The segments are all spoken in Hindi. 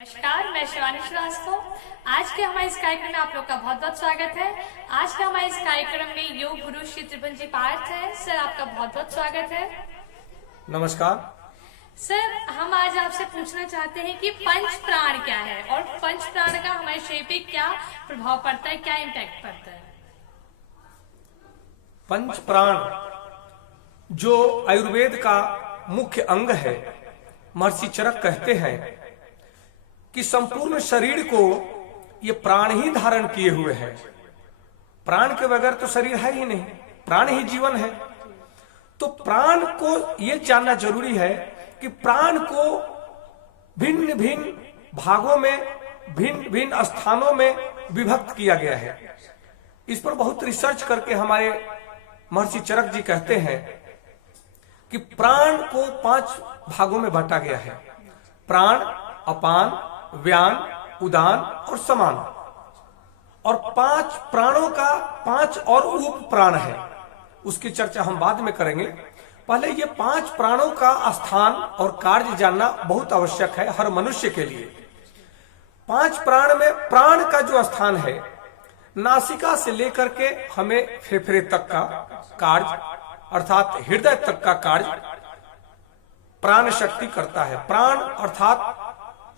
नमस्कार, मैं शिवानी श्रीवास्तव। आज के हमारे इस कार्यक्रम में आप लोग का बहुत बहुत स्वागत है। आज के हमारे इस कार्यक्रम में योग गुरु श्री त्रिभुवन जी पार्थ है। सर, आपका बहुत बहुत स्वागत है। नमस्कार सर, हम आज आपसे पूछना चाहते हैं कि पंच प्राण क्या है और पंच प्राण का हमारे शरीर पे क्या प्रभाव पड़ता है, क्या इम्पैक्ट पड़ता है। पंच प्राण जो आयुर्वेद का मुख्य अंग है, महर्षि चरक कहते हैं कि संपूर्ण शरीर को ये प्राण ही धारण किए हुए है। प्राण के बगैर तो शरीर है ही नहीं, प्राण ही जीवन है। तो प्राण को ये जानना जरूरी है कि प्राण को भिन्न भिन्न भागों में, भिन्न भिन्न स्थानों में विभक्त किया गया है। इस पर बहुत रिसर्च करके हमारे महर्षि चरक जी कहते हैं कि प्राण को 5 भागों में बांटा गया है। प्राण, अपान, व्यान, उदान और समान। और 5 प्राणों का 5 और उप प्राण है, उसकी चर्चा हम बाद में करेंगे। पहले ये 5 प्राणों का स्थान और कार्य जानना बहुत आवश्यक है हर मनुष्य के लिए। 5 प्राण में प्राण का जो स्थान है, नासिका से लेकर के हमें फेफड़े तक का कार्य अर्थात हृदय तक का कार्य प्राण शक्ति करता है। प्राण अर्थात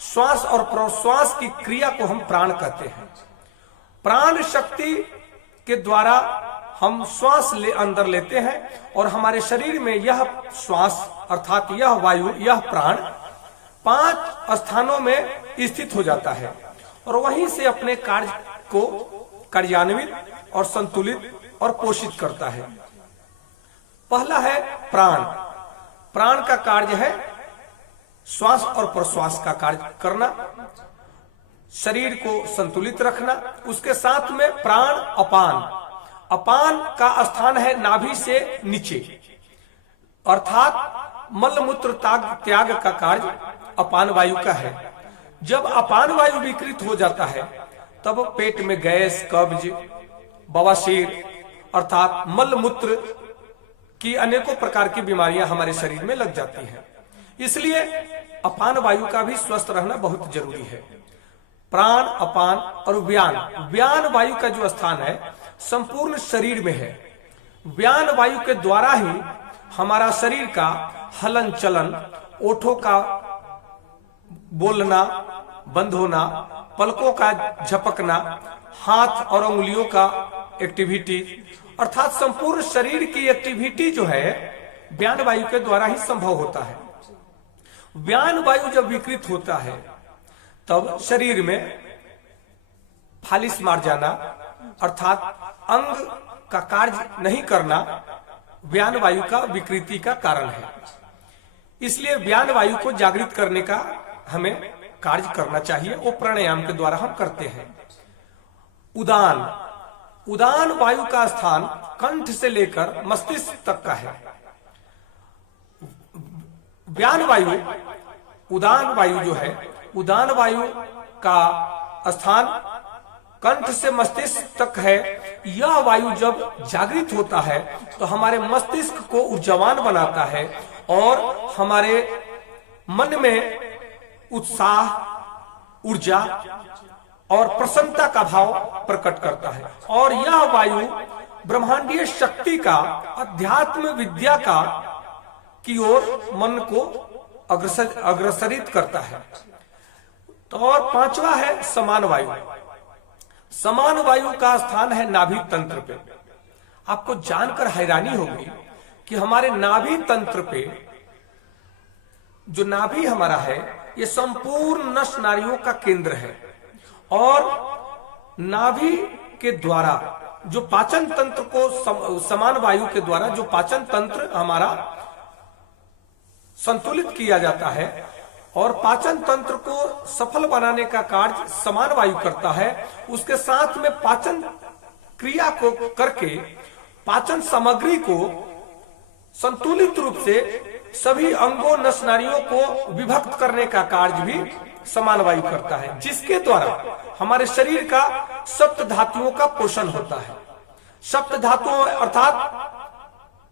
श्वास और प्रश्वास की क्रिया को हम प्राण कहते हैं। प्राण शक्ति के द्वारा हम श्वास अंदर लेते हैं और हमारे शरीर में यह श्वास अर्थात यह वायु, यह प्राण 5 स्थानों में स्थित हो जाता है और वहीं से अपने कार्य को कार्यान्वित और संतुलित और पोषित करता है। पहला है प्राण। प्राण का कार्य है श्वास और प्रश्वास का कार्य करना, शरीर को संतुलित रखना। उसके साथ में प्राण अपान। अपान का स्थान है नाभि से नीचे, अर्थात मल मूत्र त्याग का कार्य अपान वायु का है। जब अपान वायु विकृत हो जाता है तब पेट में गैस, कब्ज, बवासीर अर्थात मल मूत्र की अनेकों प्रकार की बीमारियां हमारे शरीर में लग जाती हैं। इसलिए अपान वायु का भी स्वस्थ रहना बहुत जरूरी है। प्राण, अपान और व्यान। व्यान वायु का जो स्थान है संपूर्ण शरीर में है। व्यान वायु के द्वारा ही हमारा शरीर का हलन चलन, ओठों का बोलना बंद होना, पलकों का झपकना, हाथ और उंगलियों का एक्टिविटी अर्थात संपूर्ण शरीर की एक्टिविटी जो है व्यान वायु के द्वारा ही संभव होता है। व्यान वायु जब विकृत होता है तब शरीर में फालिस मार जाना अर्थात अंग का कार्य नहीं करना व्यान वायु का विकृति का कारण है। इसलिए व्यान वायु को जागृत करने का हमें कार्य करना चाहिए, वो प्राणायाम के द्वारा हम करते हैं। उदान। उदान वायु का स्थान कंठ से लेकर मस्तिष्क तक का है। व्यान वायु, उदान वायु जो है, उदान वायु का स्थान कंठ से मस्तिष्क तक है। यह वायु जब जागृत होता है तो हमारे मस्तिष्क को ऊर्जावान बनाता है और हमारे मन में उत्साह, ऊर्जा और प्रसन्नता का भाव प्रकट करता है। और यह वायु ब्रह्मांडीय शक्ति का, अध्यात्म विद्या का की ओर मन को अग्रसरित करता है। तो और 5वां है समान वायु। समान वायु का स्थान है नाभि तंत्र पे। आपको जानकर हैरानी होगी कि हमारे नाभि तंत्र पे जो नाभि हमारा है ये संपूर्ण नस नाड़ियों का केंद्र है और नाभि के द्वारा जो पाचन तंत्र को समान वायु के द्वारा जो पाचन तंत्र हमारा संतुलित किया जाता है और पाचन तंत्र को सफल बनाने का कार्य समान वायु करता है। उसके साथ में पाचन क्रिया को करके पाचन सामग्री को संतुलित रूप से सभी अंगों नस नाड़ियों को विभक्त करने का कार्य भी समान वायु करता है, जिसके द्वारा हमारे शरीर का सप्त धातुओं का पोषण होता है। सप्त धातुओं अर्थात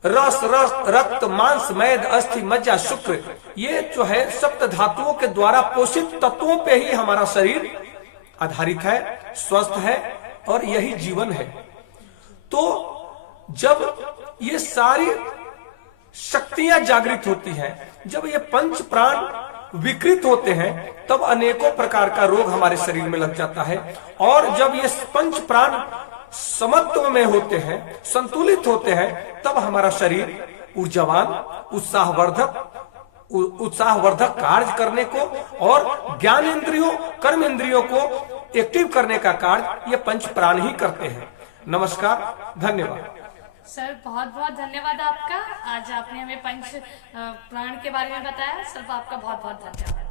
रस, रक्त, मांस, मेद, अस्थि, मज्जा, शुक्र ये जो है सप्त धातुओं के द्वारा पोषित तत्वों पे ही हमारा शरीर आधारित है, स्वस्थ है और यही जीवन है। तो जब ये सारी शक्तियां जागृत होती हैं, जब ये पंच प्राण विकृत होते हैं, तब अनेकों प्रकार का रोग हमारे शरीर में लग जाता है। और जब ये पंच प्राण समत्व में होते हैं, संतुलित होते हैं, तब हमारा शरीर ऊर्जावान, उत्साहवर्धक कार्य करने को और ज्ञान इंद्रियों, कर्म इंद्रियों को एक्टिव करने का कार्य ये पंच प्राण ही करते हैं। नमस्कार, धन्यवाद। सर बहुत बहुत धन्यवाद आपका। आज आपने हमें पंच प्राण के बारे में बताया। सर आपका बहुत बहुत धन्यवाद।